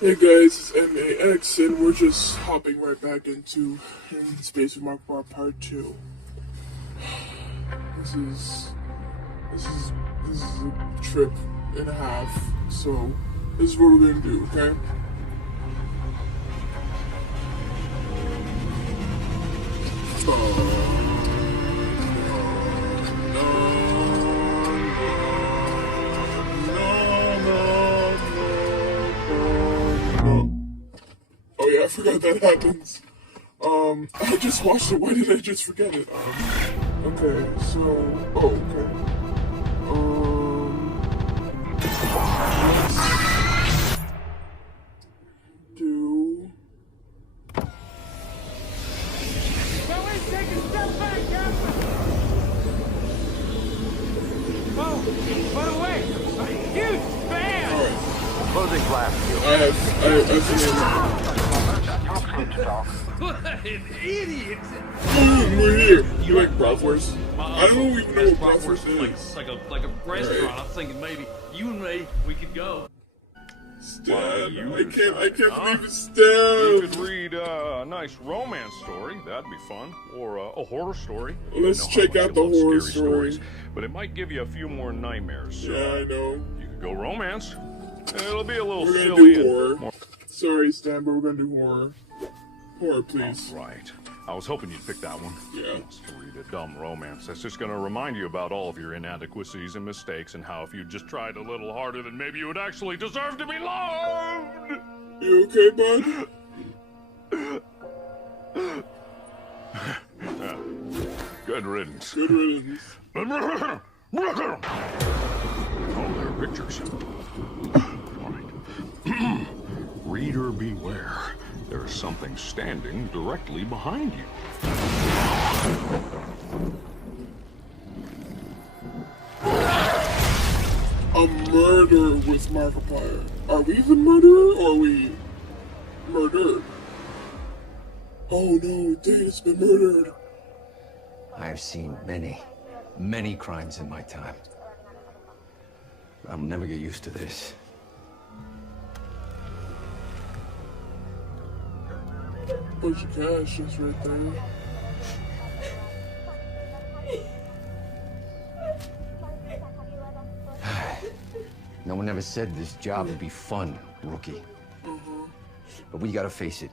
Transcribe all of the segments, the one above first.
Hey guys, it's M.A.D.Y, and we're just hopping right back into In Space with Markiplier Part 2. This is a trip and a half, so this is what we're gonna do, okay? Oh yeah, I forgot that happens. I just watched it. Why did I just forget it? Okay, so, okay. Let's do. Somebody take a step back, Captain! Oh, by the way, a huge fan! Alright. Closing blast. What an idiot! We're here. You like bratwurst? I don't even know what bratwurst is. Like a restaurant. Right. I was thinking maybe you and me, we could go. Stan, I can't believe it's Stan. You could read a nice romance story. That'd be fun. Or a horror story. Let's check out the horror story. But it might give you a few more nightmares. So yeah, I know. You could go romance. It'll be a little silly. silly. We're gonna do horror. Sorry, Stan, but we're gonna do horror. Horror, please. All right. I was hoping you'd pick that one. Yeah. Just to read a dumb romance that's just going to remind you about all of your inadequacies and mistakes and how if you just tried a little harder, then maybe you would actually deserve to be loved. You okay, bud? Good riddance. Good riddance. Oh, there are pictures. All right. Reader beware. There is something standing directly behind you. A murder with Markiplier. Are we the murderer or are we murdered? Oh no, Dana's been murdered. I have seen many crimes in my time. I'll never get used to this. Bunch of cash just right there. No one ever said this job would be fun, rookie. But we gotta face it.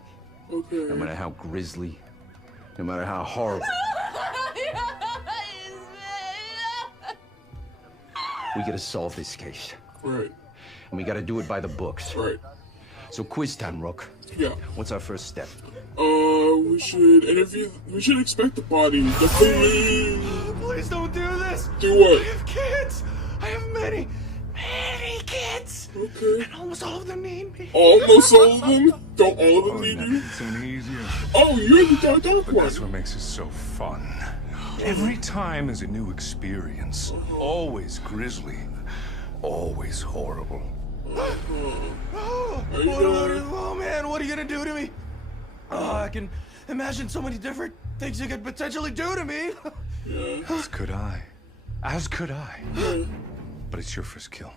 Okay. No matter how grisly, no matter how horrible. We gotta solve this case. Right. And we gotta do it by the books. Right. So quiz time, Rook. Yeah. What's our first step? We should interview. We should expect the body. The police. Please don't do this! Do what? I have kids! I have many kids! Okay. And almost all of them need me. Almost all of them? Don't all of them need you? It's any easier. Oh, you're the dark one. That's what makes it so fun. Every time is a new experience. Always grisly. Always horrible. Oh man, what are you gonna do to me? Oh, I can imagine so many different things you could potentially do to me. As could I. As could I. But it's your first kill.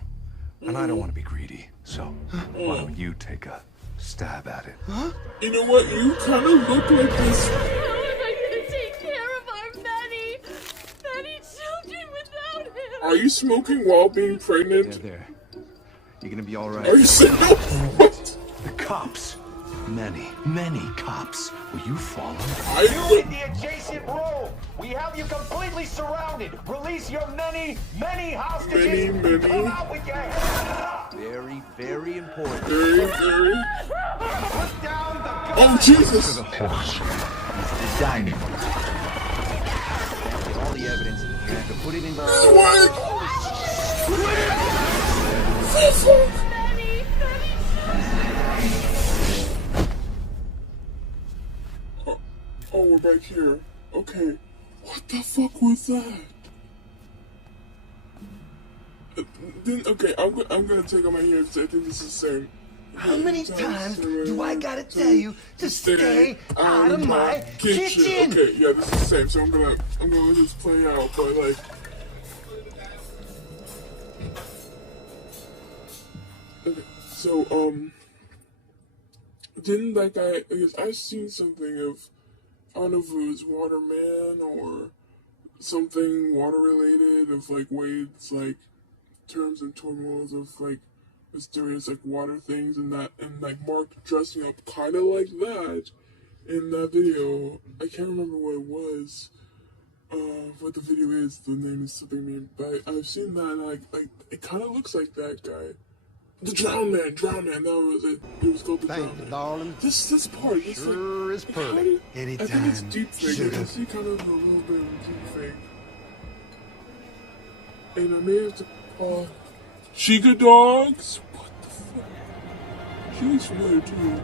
And I don't want to be greedy, so why don't you take a stab at it? You know what? You kind of look like this. How am I gonna take care of our many children without him? Are you smoking while being pregnant? There. You're gonna be all right. Are you saying no? What? The cops. Many cops. Will you follow? You in the adjacent row. We have you completely surrounded. Release your many hostages. Many. Come out with your hands up. Very important. Very. Put down the gun. Oh, Jesus. He's designing. Get all the evidence and have to put it in. What? Oh, we're back here. Okay. What the fuck was that? Then, okay, I'm gonna take out my ears. I think this is the same. How many times do I gotta tell you to stay out of my kitchen? Okay, yeah, this is the same. So I'm gonna let this play out, but like. Okay, so didn't that guy? Because I've seen something of, I don't know if it was Waterman or something water related of like Wade's like terms and turmoils of like mysterious like water things and that, and like Mark dressing up kind of like that in that video. I can't remember what it was. What the video is, the name is slipping me, but I've seen that and like it kind of looks like that guy. The Drown Man, that was it. It was called the Drown Man. darling. This part, this Sure is pearly. I think it's deep fake. I can see kind of a little bit of deep fake. And I may have to, Chica Dogs? What the fuck? She looks familiar too.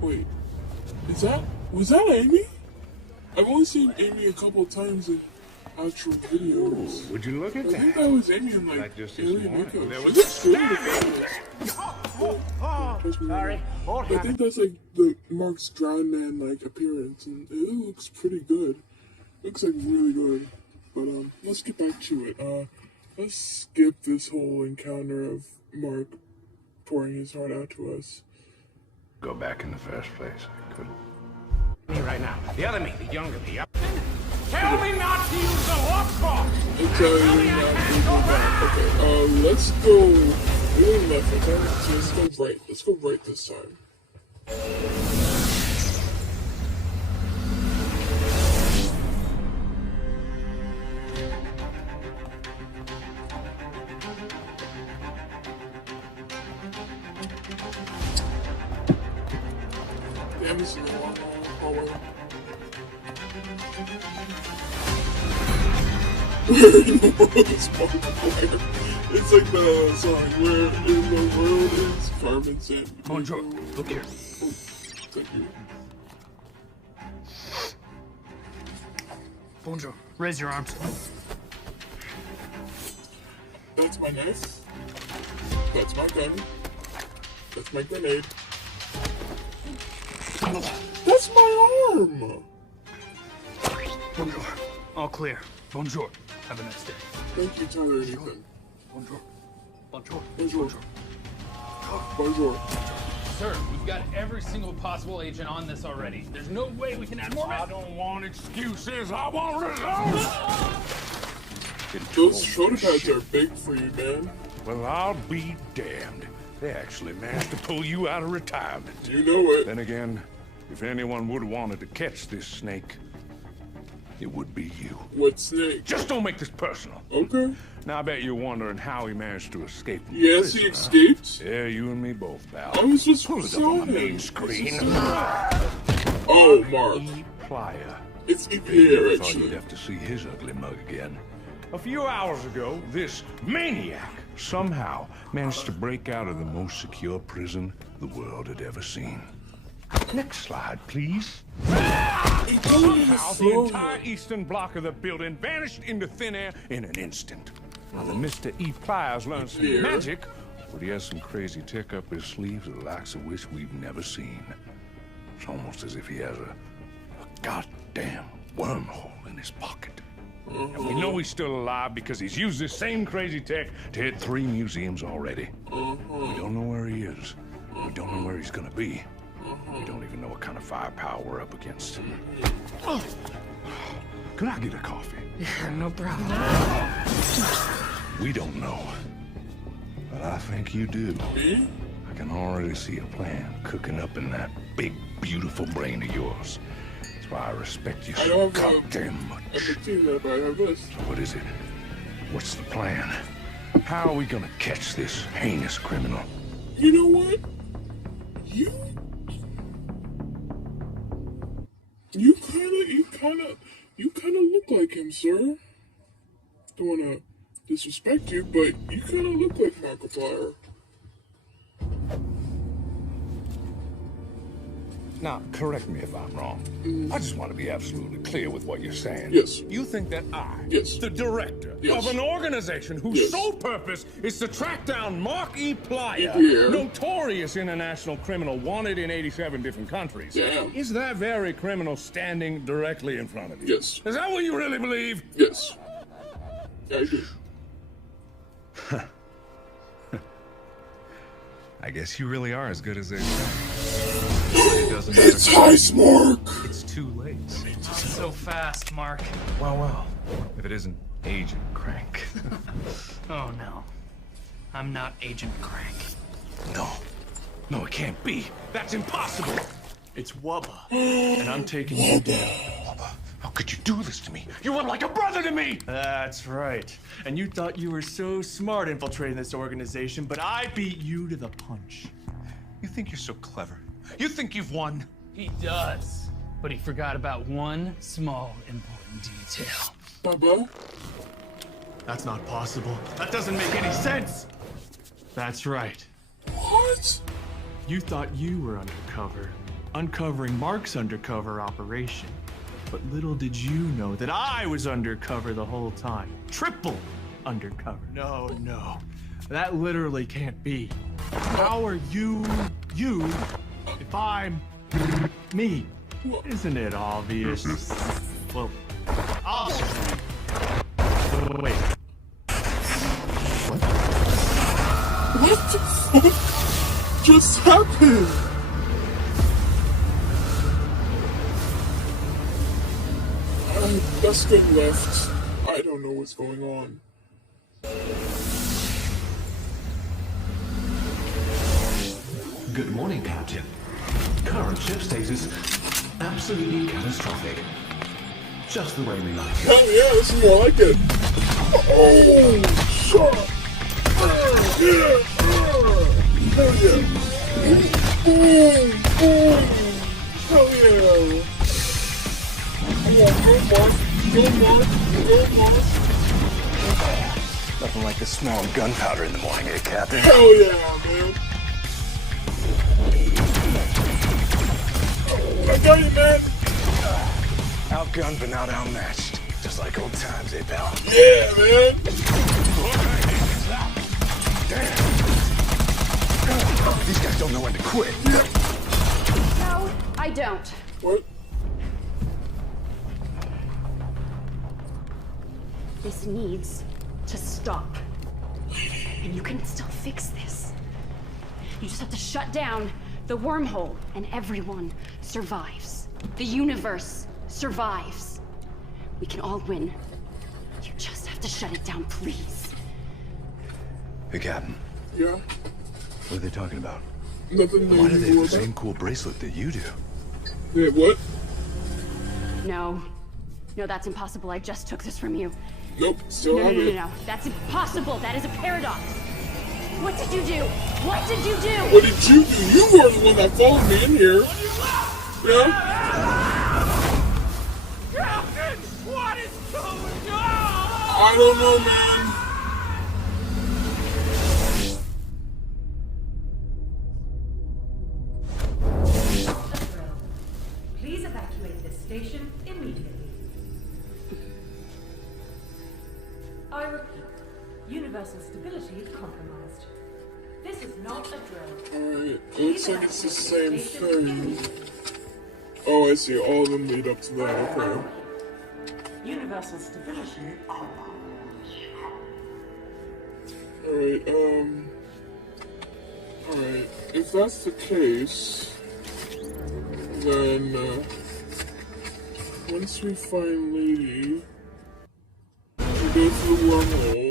Wait, was that Amy? I've only seen Amy a couple times in actual videos. Would you look at I think that was Amy in like just this alien morning. makeup. There She was looks good in the photos. Sorry. I think that's like the Mark's Drown Man like appearance, and it looks pretty good. Looks like really good. But let's get back to it. Let's skip this whole encounter of Mark pouring his heart out to us. Go back in the first place. I couldn't. Me right now. The other me, the younger me. Tell me not to use the hook box. I tell you not to go back. Okay, let's go. We went left, okay? So let's go right. Let's go right this time. Damn, this is a long hallway. Where in the world is Markiplier? It's like the song, where in the world is Carmen San? Bonjour. Look here. Oh, thank you. Bonjour. Raise your arms. That's my knife. That's my gun. That's my grenade. That's my arm! Bonjour. All clear. Bonjour. Have a nice day. Thank you, Tyler and Ethan. Bonjour. Bonjour. Bonjour. Bonjour. Sir, we've got every single possible agent on this already. There's no way we can add more. I don't want excuses. I want results. Those shoulder pads are big for you, man. Well, I'll be damned. They actually managed to pull you out of retirement. You know it. Then again, if anyone would have wanted to catch this snake, it would be you. What snake? Just don't make this personal. Okay. Now I bet you're wondering how he managed to escape. From Yes, prison, he escaped. Yeah, you and me both, pal. I was just Pull it up on the saying. main screen. Oh, Mark. E-Plier. It's You EPA, thought you'd actually. have to see his ugly mug again. A few hours ago, this maniac somehow managed to break out of the most secure prison the world had ever seen. Next slide, please. Somehow, the entire eastern block of the building vanished into thin air in an instant. Now, the Mr. E. Pliers learned some Yeah. magic, but he has some crazy tech up his sleeves, the likes of which we've never seen. It's almost as if he has a goddamn wormhole in his pocket. And we know he's still alive because he's used this same crazy tech to hit 3 museums already. We don't know where he is. We don't know where he's gonna be. We don't even know what kind of firepower we're up against. Could I get a coffee? Yeah, no problem. We don't know. But I think you do. I can already see a plan cooking up in that big, beautiful brain of yours. That's why I respect you I so don't have goddamn much. a machine that, but I have this. So what is it? What's the plan? How are we gonna catch this heinous criminal? You know what? You kind of look like him, sir. Don't want to disrespect you, but you kind of look like Markiplier. Now, correct me if I'm wrong. I just want to be absolutely clear with what you're saying. Yes. You think that I, Yes. the director Yes. of an organization whose Yes. sole purpose is to track down Markiplier, Yeah. notorious international criminal wanted in 87 different countries, Damn. is that very criminal standing directly in front of you? Yes. Is that what you really believe? Yes. Yeah, I do. I guess you really are as good as they say. It doesn't It's Ice Mark! It's too late. Not so fast, Mark. Well. If it isn't Agent Crank. Oh no. I'm not Agent Crank. No, it can't be. That's impossible. It's Wubba, and I'm taking you down. How could you do this to me? You were like a brother to me! That's right. And you thought you were so smart infiltrating this organization, but I beat you to the punch. You think you're so clever? You think you've won? He does. But he forgot about one small important detail. Bubba? That's not possible. That doesn't make any sense. That's right. What? You thought you were undercover, uncovering Mark's undercover operation. But little did you know that I was undercover the whole time. Triple undercover. No. That literally can't be. How are you, if I'm me? Isn't it obvious? Well, I'll show you. Wait. What the fuck just happened? Beskid left. I don't know what's going on. Good morning, Captain. Current ship status, absolutely catastrophic. Just the way we like it. Hell yeah, this is more like it. Oh, shot. Yeah. Hell yeah. Boom, boom. Hell yeah. Come on, go Mark. Nothing like the smell of gunpowder in the morning, eh, Captain? Hell yeah, man. I got you, man. Outgunned but not outmatched. Just like old times, eh, pal? Yeah, man. Damn. These guys don't know when to quit. No, I don't. What? This needs to stop. And you can still fix this. You just have to shut down the wormhole, and everyone survives. The universe survives. We can all win. You just have to shut it down, please. Hey, Captain. Yeah? What are they talking about? Nothing. Why do they have the same cool bracelet that you do? Wait, what? No, that's impossible. I just took this from you. Nope, still have it. No. That's impossible. That is a paradox. What did you do? What did you do? What did you do? You were the one that followed me in here. Yeah? Captain, what is going on? I don't know, man. Please evacuate this station immediately. I repeat, universal stability compromised. This is not a drill. Alright, it looks like it's the same thing. Oh, I see. All of them lead up to that. Okay. Universal stability Alright, alright. If that's the case, then, once we find Lady, we go through the wormhole.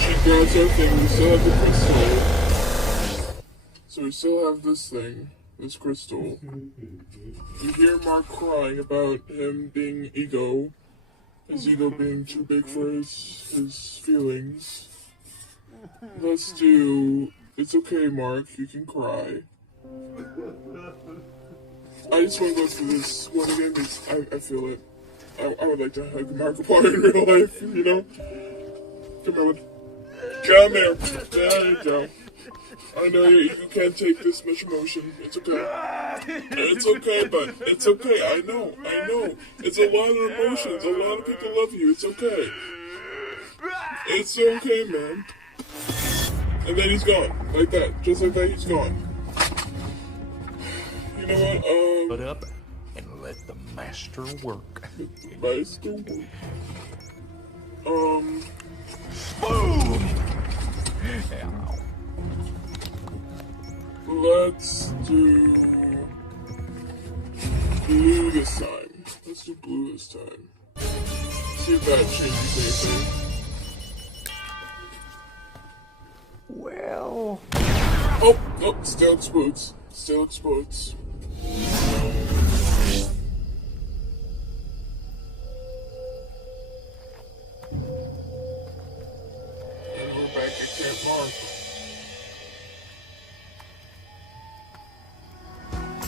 She grabs our thing. We still have the crystal. So we still have this thing. This crystal. You hear Mark crying about him being ego. His ego being too big for his feelings. Let's do... It's okay, Mark. You can cry. I just want to go through this one again because I feel it. I would like to hug Markiplier in real life, you know? Come here. Come here. There you go. I know you can't take this much emotion. It's okay. It's okay, bud. It's okay. I know. It's a lot of emotions. A lot of people love you. It's okay. It's okay, man. And then he's gone. Like that. Just like that, he's gone. You know what? Put up and let the master work. Master work. Boom! let's do blue this time. Let's do blue this time. See if that changes anything. Well... Oh, still explodes. Still explodes. And we're back at Camp Mark.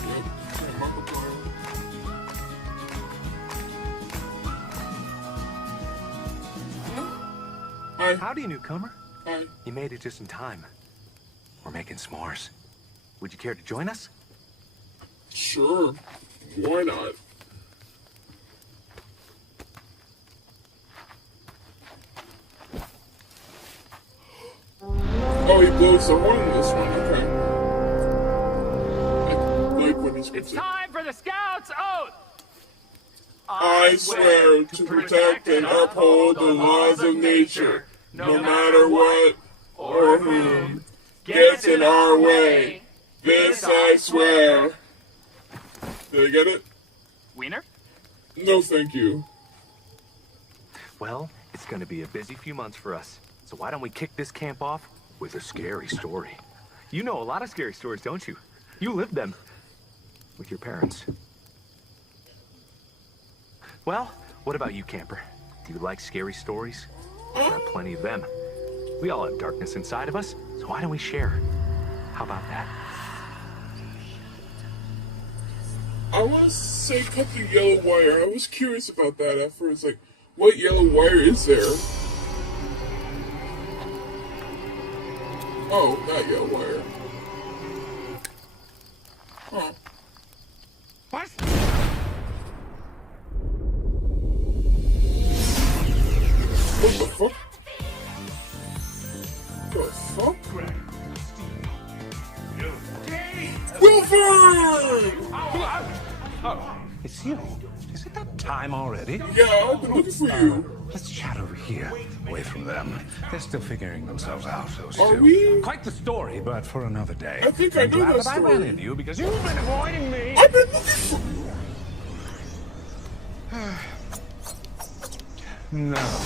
Yep, Camp Markiplier. Hi. Howdy, newcomer. Hi. You made it just in time. We're making s'mores. Would you care to join us? Sure. Why not? Oh, he blows the horn in this one. Okay. Like when he's. It's time for the Scouts' oath! I swear to protect and uphold the laws of nature, no matter what or whom gets in our way. This I swear. Did I get it? Wiener? No, thank you. Well, it's going to be a busy few months for us. So why don't we kick this camp off with a scary story? You know a lot of scary stories, don't you? You lived them with your parents. Well, what about you, camper? Do you like scary stories? We've got plenty of them. We all have darkness inside of us, so why don't we share? How about that? I want to say cut the yellow wire. I was curious about that at first. Like, what yellow wire is there? Oh, not yellow wire. Huh. What? What the fuck? The fuck? Wilford! Oh, it's you. Is it that time already? Yeah, I've been looking for you. Let's chat over here, away from them. They're still figuring themselves out, those Are two. we? Quite the story, but for another day. I think I I'm know glad that I story. ran into you because you've been avoiding me. I've been looking for No.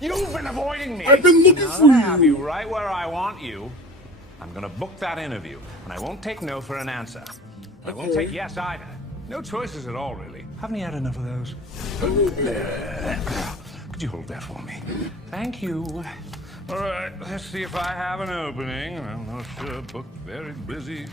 You've been avoiding me. I've been looking Now for that I have you. you right where I want you. I'm gonna book that interview, and I won't take no for an answer. I won't take yes either. No choices at all, really. Haven't you had enough of those? Could you hold that for me? Thank you. All right, let's see if I have an opening. I'm not sure, booked, very busy.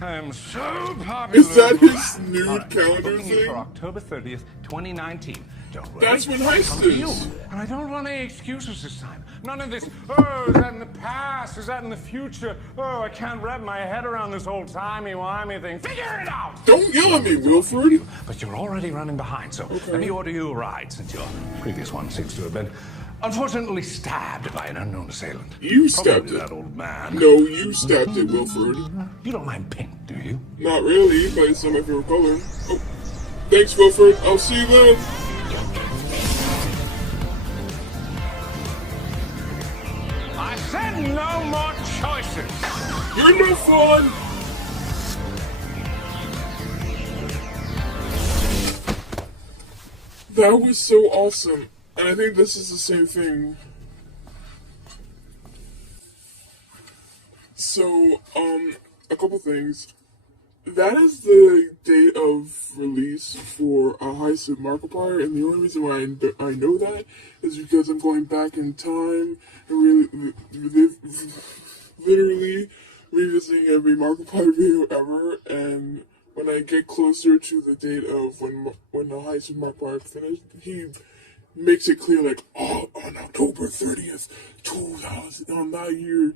I'm so popular. Is that his nude calendar Booking you thing? for October 30th, 2019. Don't worry. That's when I'll Heist come to is. you. And I don't want any excuses this time. None of this, oh, is that in the past? Is that in the future? Oh, I can't wrap my head around this whole timey-wimey thing. Figure it out! Don't yell at me, Wilford. But you're already running behind, so let me order you a ride, since your previous one seems to have been, unfortunately, stabbed by an unknown assailant. You stabbed Probably it. that old man. No, you stabbed it, Wilford. You don't mind pink, do you? Not really, but it's not my favorite color. Oh, thanks, Wilford. I'll see you then. I said no more choices! You're no fun. That was so awesome. And I think this is the same thing. So, a couple things. That is the date of release for Heist with Markiplier, and the only reason why I know that is because I'm going back in time and literally revisiting every Markiplier video ever, and when I get closer to the date of when the Heist with Markiplier finished, he makes it clear, like, oh, on October 30th, 2000, on that year,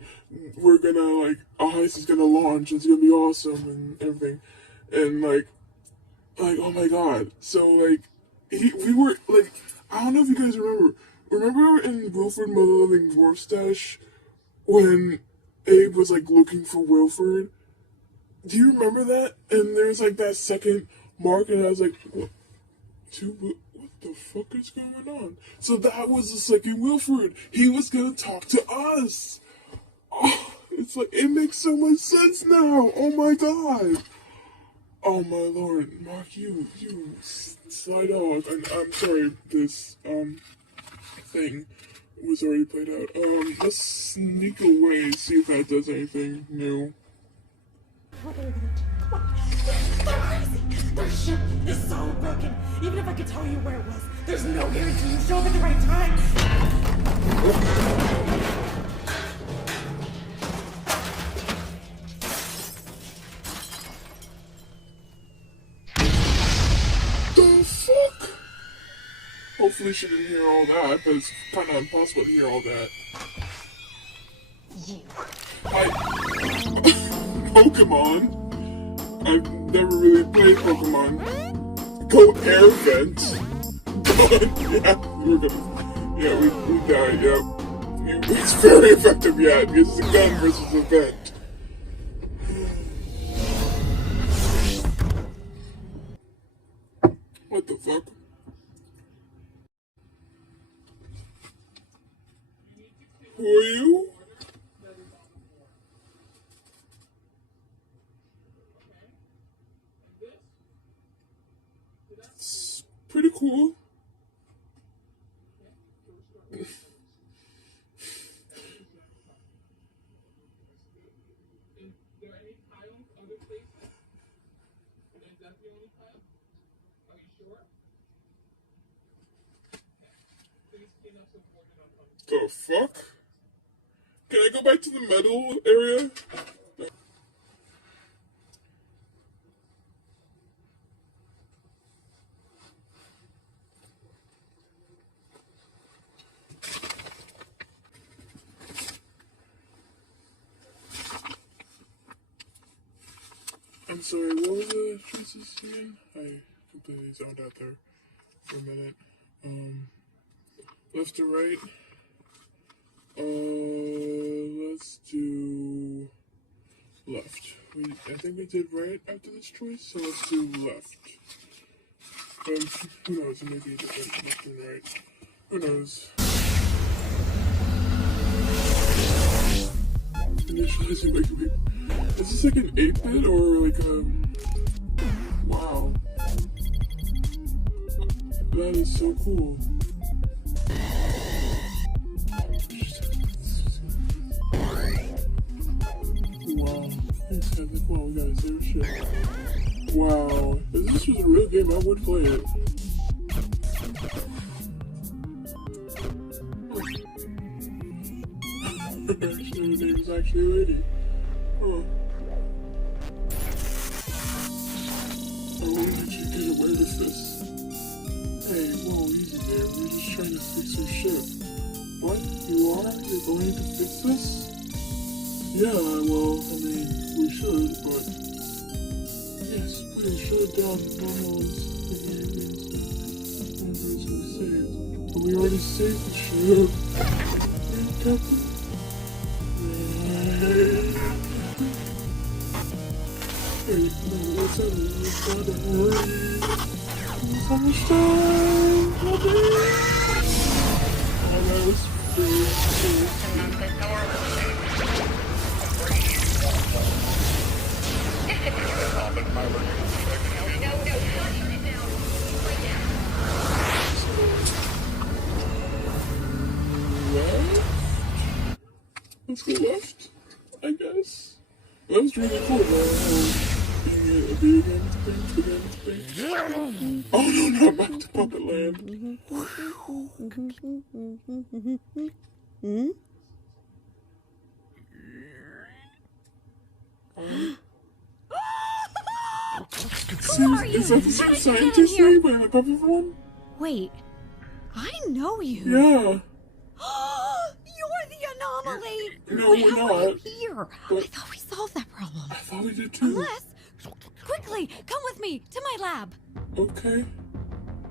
we're gonna, like, a heist is gonna launch, it's gonna be awesome, and everything, and, like, oh my god, so, like, we were, like, I don't know if you guys remember in Wilford Mother Loving Warstash, when Abe was, like, looking for Wilford? Do you remember that? And there was, like, that second mark, and I was like, what the fuck is going on? So that was the second Wilford. He was gonna talk to us. it's like, it makes so much sense now. Oh my god. Oh my lord, Mark, you slide off. And I'm sorry, this, thing was already played out. Let's sneak away and see if that does anything new. What are we gonna do? Come on. They're crazy. Their ship is so broken. Even if I could tell you where it was, there's no guarantee you show up at the right time. The fuck? Hopefully she didn't hear all that, but it's kind of impossible to hear all that. You. Pokemon? I've never really played Pokemon. Go air vent. Yeah, we're gonna. Yeah, we died, yep. It's very effective, yeah, because it's a gun versus a vent. What the fuck? Who are you? It's pretty cool. The fuck? Can I go back to the metal area? I'm sorry, what was the choices again? I completely zoned out there for a minute. Left to right. Let's do left. I think we did right after this choice, so let's do left. Who knows? It may be different left and right. Who knows? Initializing like a... Is this like an 8-bit or like a... Wow. That is so cool. Wow. Thanks, Kevin. Wow, we gotta save shit. Wow. If this was a real game, I would play it. Actually, her name is actually a lady. Huh. I won't let you get away with this. Hey, whoa, easy there. We're just trying to fix your ship. What? You are? You're going to fix this? Yeah, well, I mean, we should, but... Yes, please shut down the tunnels. Saved. But we already saved the ship. Right, Captain? Wait, no, what's happening? We've gotta hurry. There's so much time. Oh, that was Let's go left, I guess. That was really cool, being a video game thing. Oh no, not back to Puppet Land. Is that the same scientist thing by the puppet one? Wait, I know you. Yeah. You're the anomaly. No, Wait, we're how are you not. here? But I thought we solved that problem. I thought we did too. Unless, quickly, come with me to my lab. Okay.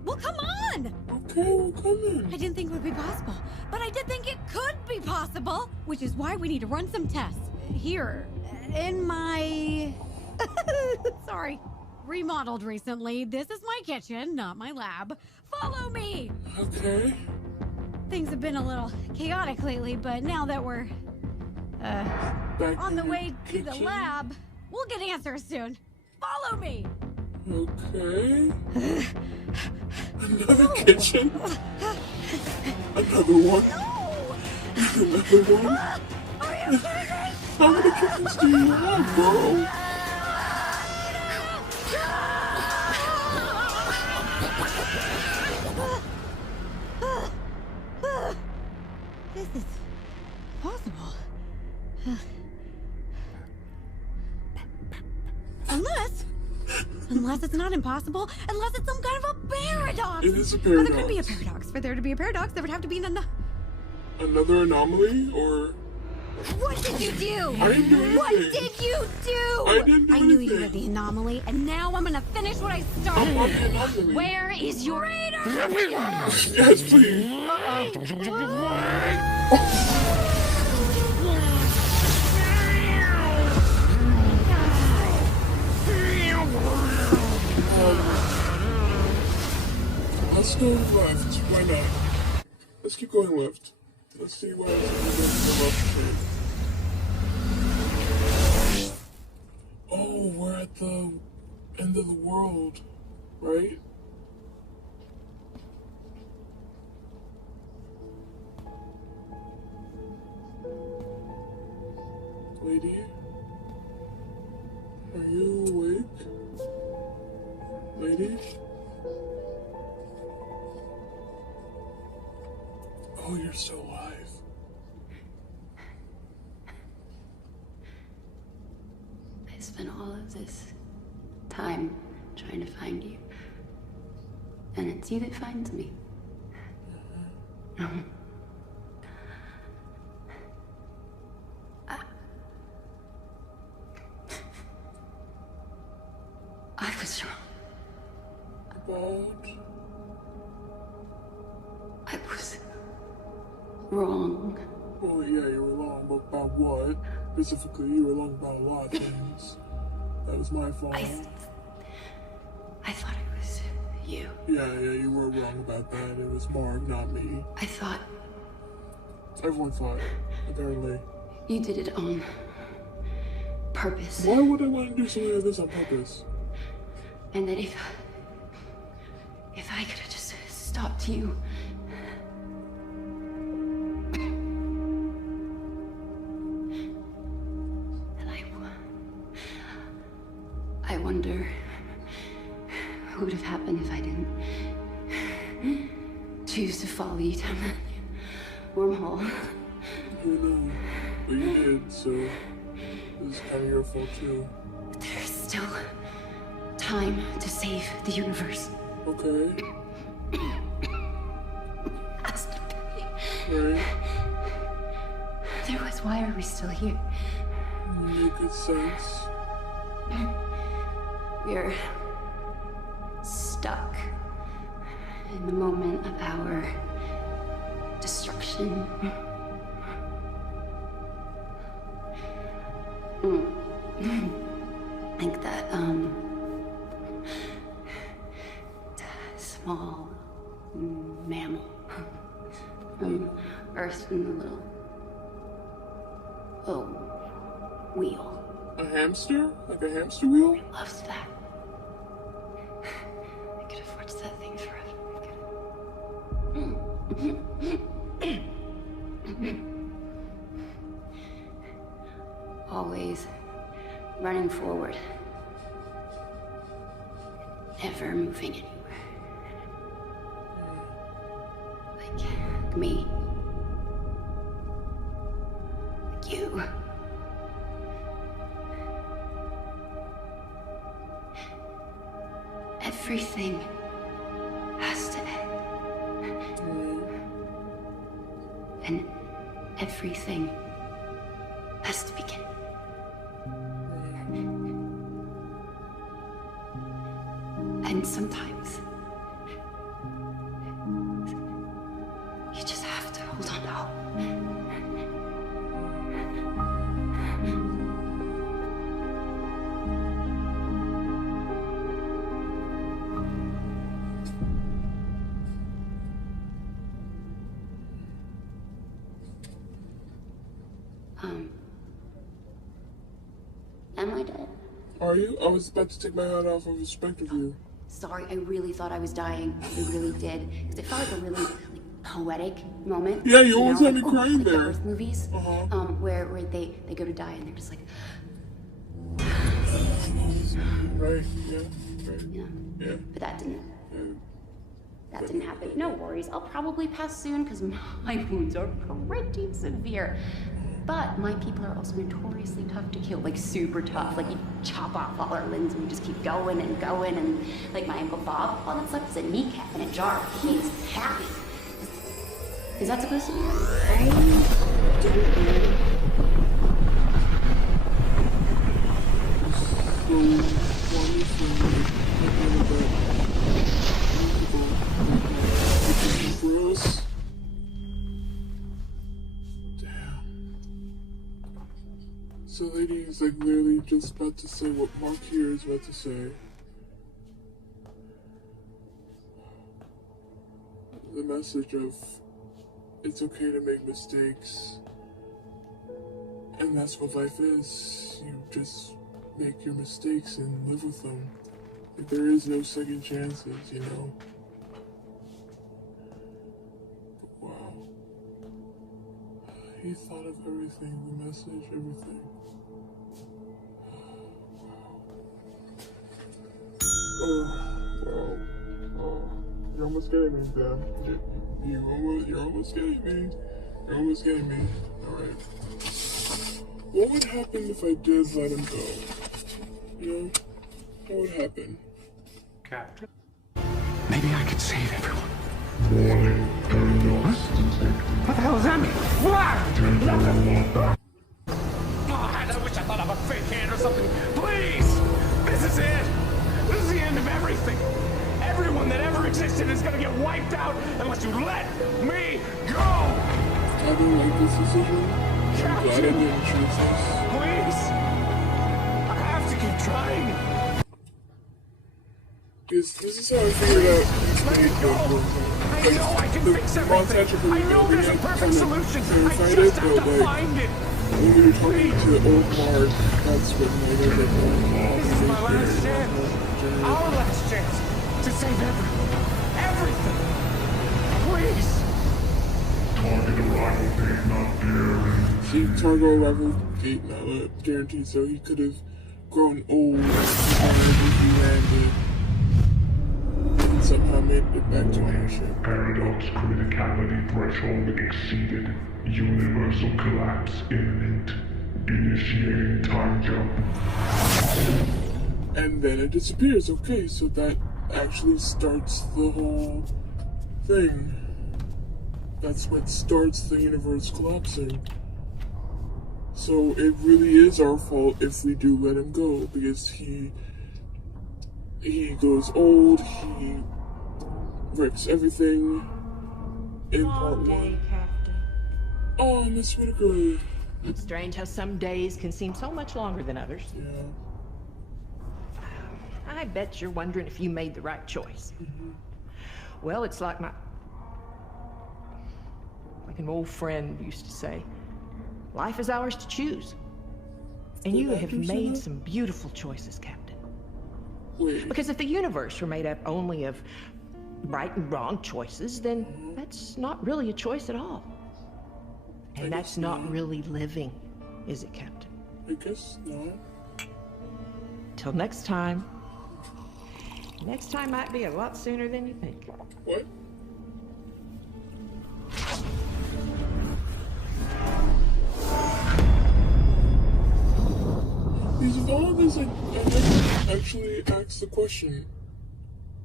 Well, come on. Okay, we'll come in. I didn't think it would be possible, but I did think it could be possible, which is why we need to run some tests here in my sorry, remodeled recently. This is my kitchen, not my lab. Follow me. Okay. Things have been a little chaotic lately, but now that we're back On in the your way to the kitchen? lab. We'll get answers soon. Follow me. Okay. Another kitchen? Another one? Another one? How many kitchens do you want, bro? This is possible. Unless it's not impossible, unless it's some kind of a paradox. It is a But there could paradox. be a paradox. For there to be a paradox, there would have to be Another anomaly, or What did you do? I didn't do anything. What did you do? I didn't do I knew you were anything. the anomaly, and now I'm gonna finish what I I'm started. not the anomaly. Where is your raider? Yes, please. Let's go left. Why not? Let's keep going left. Let's see what else we can do to the left. Oh, we're at the end of the world, right? Lady? Are you awake? Lady? Oh, you're still alive. I spent all of this time trying to find you. And it's you that finds me. I was wrong. About? I was wrong. Oh, yeah, you were wrong, but about what? Specifically, you were wrong about a lot of things. That was my fault. I thought it was you. Yeah, you were wrong about that. It was Mark, not me. I thought Everyone thought, apparently. you did it on purpose. Why would I want to do something like this on purpose? And that if I could have just stopped you. And I wonder what would have happened if I didn't choose to follow you down that wormhole. Who knew? But you did, so it was kind of your fault too. There's still time to save the universe. Okay. Has to be. Right. Otherwise, why are we still here? Make good sense. We're stuck in the moment of our destruction. Like that, small mammal from Earth in the little wheel. A hamster? Like a hamster wheel? Loves that. I could have watched that thing forever. Always running forward. Never moving anywhere. Like me. Like you. Everything has to end. And everything has to begin. And sometimes you just have to hold on to hope. Am I dead? Are you? I was about to take my hat off of respect of you. Sorry, I really thought I was dying. I really did. Because it felt like a really poetic moment. Yeah, you always had me like, crying like there. The Earth movies, where they go to die and they're just like. Right. Yeah. Right. Yeah. But that didn't happen. No worries. I'll probably pass soon because my wounds are pretty severe. But my people are also notoriously tough to kill, like super tough. Like you chop off all our limbs and we just keep going and going. And like my Uncle Bob, all that stuff is a kneecap in a jar. He's happy. Is that supposed to be right? So lady is like literally just about to say what Mark here is about to say. The message of it's okay to make mistakes. And that's what life is. You just make your mistakes and live with them. Like, there is no second chances, you know? But wow. He thought of everything, the message, everything. Oh, wow. Oh, you're almost getting me, Dan. You're almost getting me. You're almost getting me. Alright. What would happen if I did let him go? You know? What would happen? Captain. Maybe I could save everyone. What the hell does that mean? What? God, I wish I thought of a fake hand or something. Please! This is it! This is the end of everything! Everyone that ever existed is gonna get wiped out unless you let me go! I don't like this decision. Captain! I didn't choose this. Please! I have to keep trying! This is how I figured out Let me go! I know I can fix everything! I know there's a perfect solution! I just have to find it! When we were talking to old Mark, that's when I was like, this is my last chance. Our last chance to save everything. Everything. Please. Target arrival date not guaranteed. See, target arrival date not guaranteed, so he could have grown old whenever he landed and somehow made it back to ownership. Paradox criticality threshold exceeded. Universal collapse imminent. Initiating time jump. And then it disappears. Okay, so that actually starts the whole thing. That's what starts the universe collapsing. So it really is our fault if we do let him go, because he goes old, he wrecks everything in part one. Oh, Miss Whitaker. Strange how some days can seem so much longer than others. Yeah. I bet you're wondering if you made the right choice. Well, it's like an old friend used to say, life is ours to choose. And you have made some beautiful choices, Captain. Because if the universe were made up only of right and wrong choices, then that's not really a choice at all. And that's not really living, is it, Captain? I guess not. Till next time. Next time might be a lot sooner than you think. What? Because of all of this, I never actually asked the question,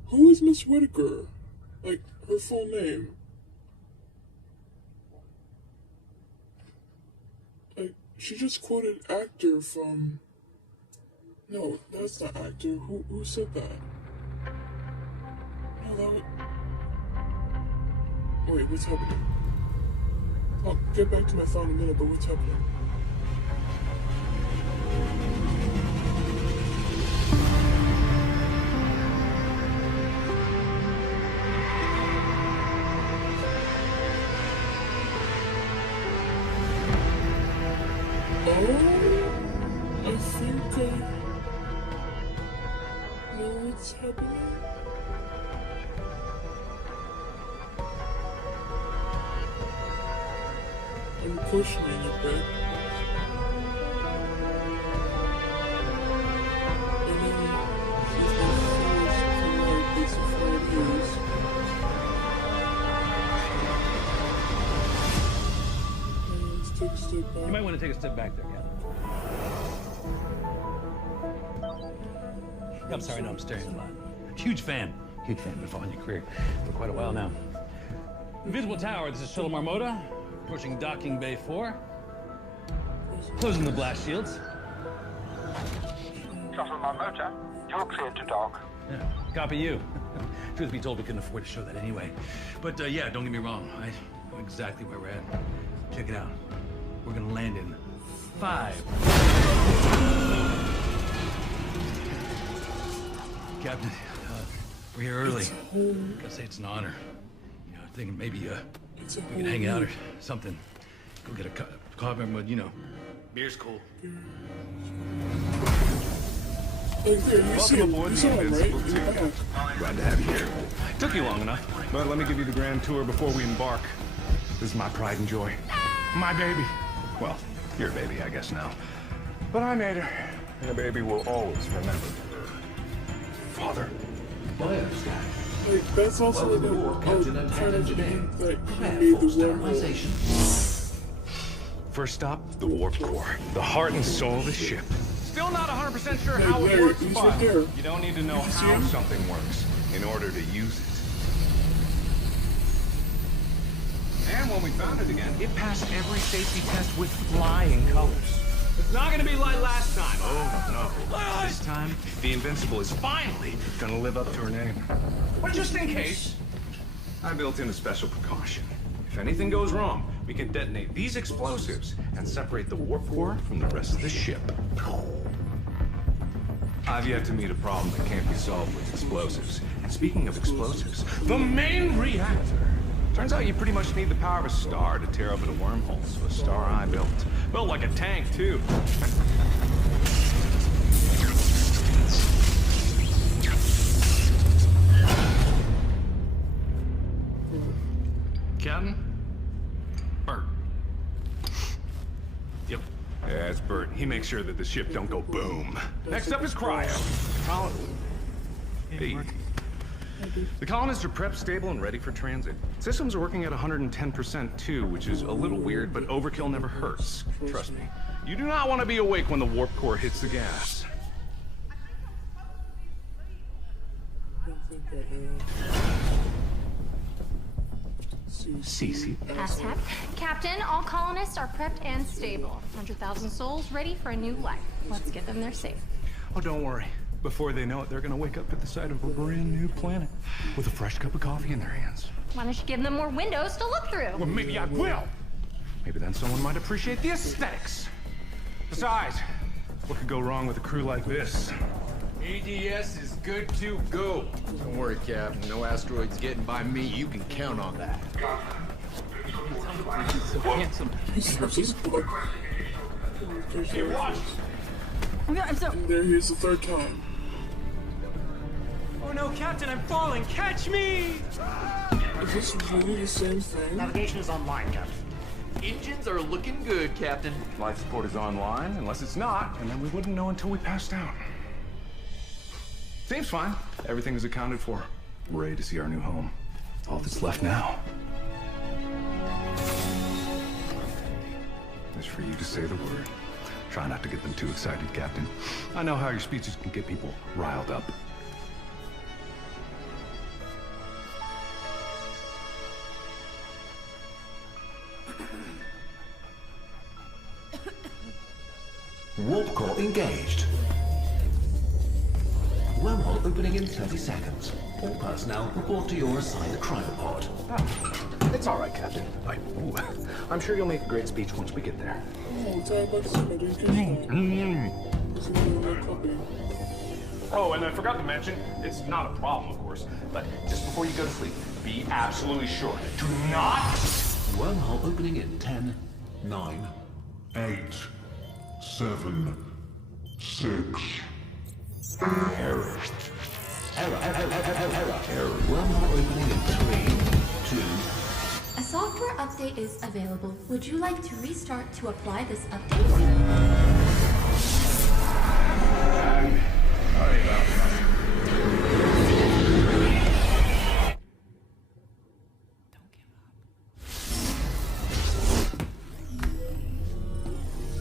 who is Miss Whitaker? Like, her full name. Like, she just quoted actor from... No, that's not actor. Who said that? No, that would... Wait, what's happening? I'll get back to my thought in a minute, but what's happening? I think questioning it, babe. And then she's like, this is how it is. Let's take a step back. You might want to take a step back there, Captain. I'm sorry, no, I'm staring a lot. Huge fan. Been following your career for quite a while now. Invisible Tower, this is Shuttle Marmota, approaching Docking Bay 4. Closing the blast shields. Shuttle Marmota, you're cleared to dock. Yeah, copy you. Truth be told, we couldn't afford to show that anyway. But yeah, don't get me wrong, I know exactly where we're at. Check it out. We're gonna land in 5. Captain, we're here early. Gotta say it's an honor. You know, thinking maybe we can hang out or something. Go get a coffee, but you know, beer's cool. Welcome aboard the Invincible 2. Glad to have you here. Took you long enough. But let me give you the grand tour before we embark. This is my pride and joy. My baby. Well, your baby, I guess now. But I made her, and a baby will always remember. Father. Like, that's also the kind of thing that made the wormhole. First stop, the warp core. The heart and soul of the ship. Still not 100% sure how it works, but you don't need to know how Something works in order to use it. And when we found it again, it passed every safety test with flying colors. it's not gonna be like last time. Oh, no. This time, the Invincible is finally gonna live up to her name. But just in case, I built in a special precaution. If anything goes wrong, we can detonate these explosives and separate the warp core from the rest of the ship. I've yet to meet a problem that can't be solved with explosives. And speaking of explosives, the main reactor. Turns out you pretty much need the power of a star to tear open a wormhole, so a star I built. Built like a tank, too. Captain? Bert. Yep. Yeah, it's Bert. He makes sure that the ship don't go boom. Next up is cryo. Hey. The colonists are prepped, stable, and ready for transit. Systems are working at 110% too, which is a little weird, but overkill never hurts. Trust me. You do not want to be awake when the warp core hits the gas. Cece. Hashtag. Captain, all colonists are prepped and stable. 100,000 souls ready for a new life. Let's get them there safe. Oh, don't worry. Before they know it, they're gonna wake up at the sight of a brand new planet with a fresh cup of coffee in their hands. Why don't you give them more windows to look through? Well, maybe I will. Maybe then someone might appreciate the aesthetics. Besides, what could go wrong with a crew like this? ADS is good to go. Don't worry, Cap. No asteroids getting by me. You can count on that. So handsome. Hey, watch! And there he is the third time. Oh no, Captain, I'm falling! Catch me! Is this really the same thing? Navigation is online, Captain. Engines are looking good, Captain. Life support is online, unless it's not, and then we wouldn't know until we passed out. Seems fine. Everything is accounted for. We're ready to see our new home. All that's left now is for you to say the word. Try not to get them too excited, Captain. I know how your speeches can get people riled up. Warp core engaged. Wormhole opening in 30 seconds. All personnel report to your assigned cryopod. It's all right, Captain. I'm sure you'll make a great speech once we get there. Oh, and I forgot to mention, it's not a problem, of course, but just before you go to sleep, be absolutely sure. Do not... Wormhole opening in 10, 9, 8, 7, 6. Error. Error. Wormhole opening in 3, 2, A software update is available. Would you like to restart to apply this update?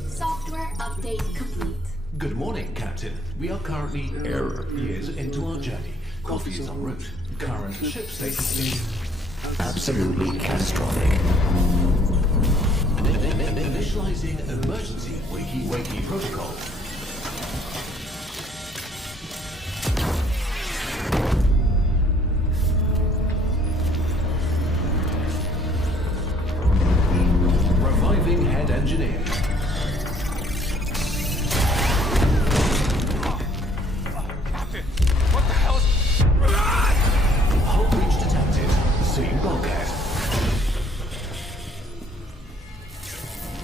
Software update complete. Good morning, Captain. We are currently years into our journey. Coffee is en route. Current ship status is absolutely catastrophic. Initializing emergency wakey protocol. Reviving head engineer. Captain, what the hell is... Hull breach detected. Seeing bulkhead.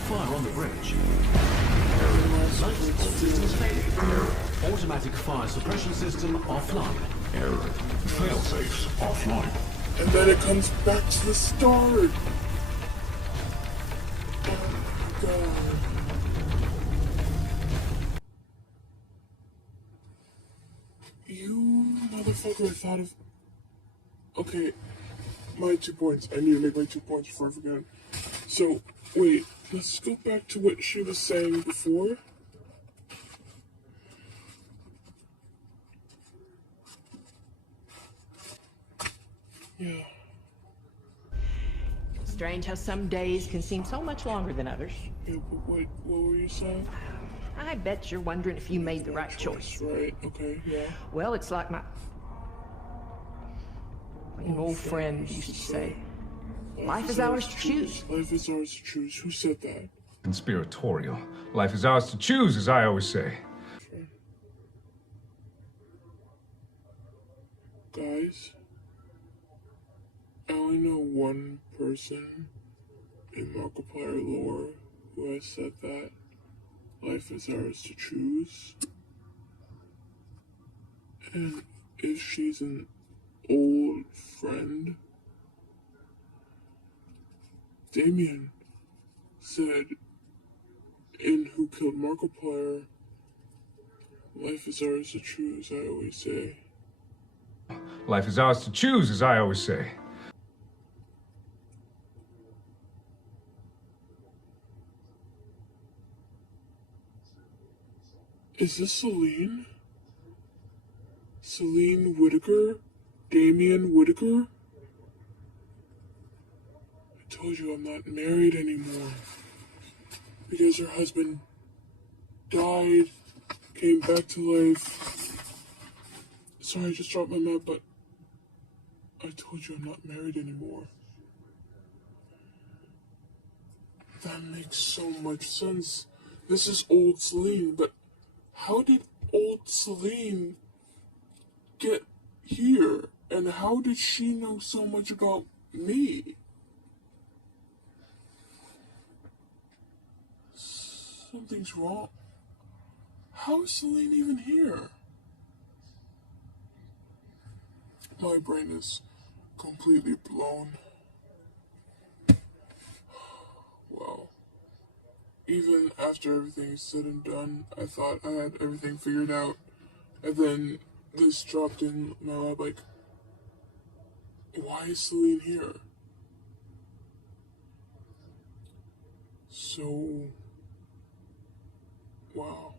Fire on the bridge. Light support systems failing. Automatic fire suppression system offline. Error. Failsafes offline. And then it comes back to the start. Oh, God. You motherfucker, I thought of... Okay, my 2 points. I need to make my 2 points before I forget. So, wait, let's go back to what she was saying before. Yeah. Strange how some days can seem so much longer than others. Yeah, but what were you saying? I bet you're wondering if you made the right choice. Right, okay, yeah. Well, it's like an old friend used to say, life is ours to choose. Life is ours to choose. Who said that? Conspiratorial. Life is ours to choose, as I always say. Guys, I only know one person in Markiplier lore who has said that life is ours to choose. And if she's an old friend, Damien said in Who Killed Markiplier, life is ours to choose, I always say. Life is ours to choose, as I always say. Is this Celine? Celine Whitaker? Damien Whitaker? I told you I'm not married anymore. Because her husband died, came back to life. Sorry, I just dropped my map, but I told you I'm not married anymore. That makes so much sense. This is old Celine, but how did old Celine get here? And how did she know so much about me? Something's wrong. How is Celine even here? My brain is completely blown. Wow. Even after everything is said and done, I thought I had everything figured out. And then this dropped in my lap like, why is Celine here? So, wow.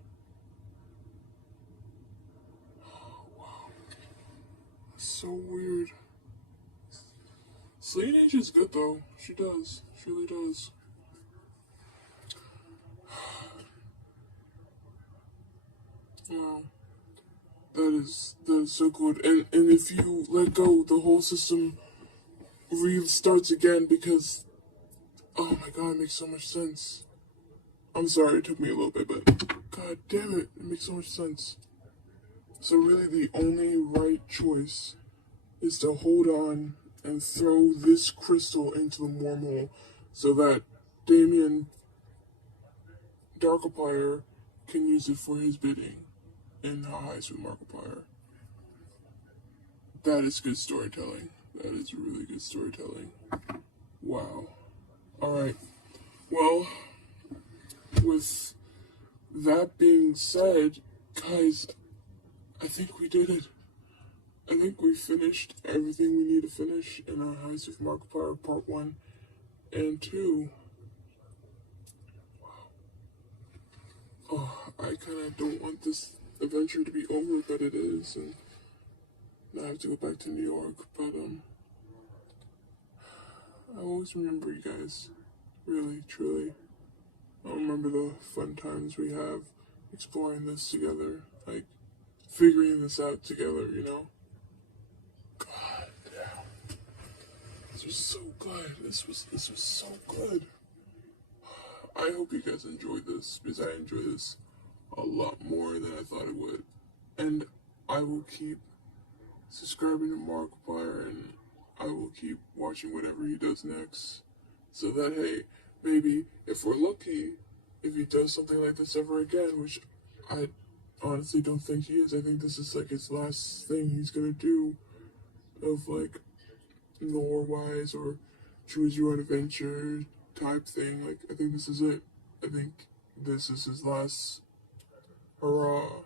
Wow. So weird. Celine ages good though. She does. She really does. Wow. That is so good. And if you let go, the whole system restarts again because, oh my god, it makes so much sense. I'm sorry, it took me a little bit, but god damn it, it makes so much sense. So really the only right choice is to hold on and throw this crystal into the wormhole so that Damien Darkiplier can use it for his bidding in How Highs with Markiplier. That is good storytelling. That is really good storytelling. Wow. Alright. Well, with that being said, guys, I think we did it. I think we finished everything we need to finish in our Heist with Markiplier Part 1 and 2. Wow. Oh, I kind of don't want this adventure to be over, but it is, and now I have to go back to New York, but, I always remember you guys, really, truly. I remember the fun times we have exploring this together, like, figuring this out together, you know? God damn. This was so good. This was so good. I hope you guys enjoyed this, because I enjoyed this a lot more than I thought I would. And I will keep subscribing to Markiplier, and I will keep watching whatever he does next. So that, hey, maybe, if we're lucky, if he does something like this ever again, which I honestly don't think he is. I think this is like his last thing he's gonna do of like lore-wise or choose your own adventure type thing. Like, I think this is it. I think this is his last hurrah,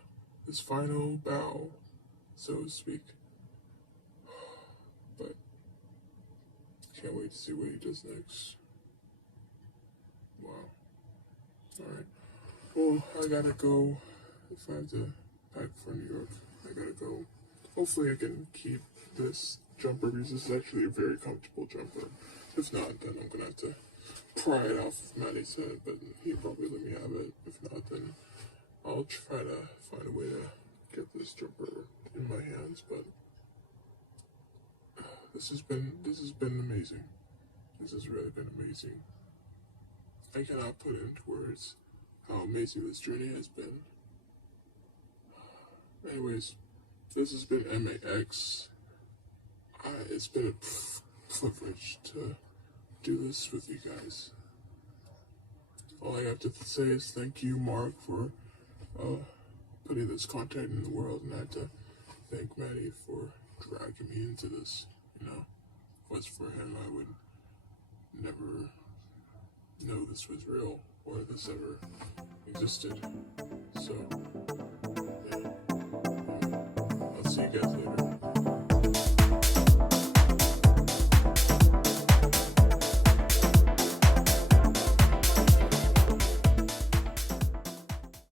his final bow, so to speak. But can't wait to see what he does next. Wow. Alright. Well, I gotta go. If I have to pack for New York, I gotta go. Hopefully I can keep this jumper, because this is actually a very comfortable jumper. If not, then I'm gonna have to pry it off of Maddie's head, but he'll probably let me have it. If not, then I'll try to find a way to get this jumper in my hands, but this has been amazing. This has really been amazing. I cannot put into words how amazing this journey has been. Anyways, this has been M.A.D.Y. It's been a privilege to do this with you guys. All I have to say is thank you, Mark, for putting this content in the world, and I have to thank Maddie for dragging me into this. You know, if it was for him, I would never know this was real or this ever existed.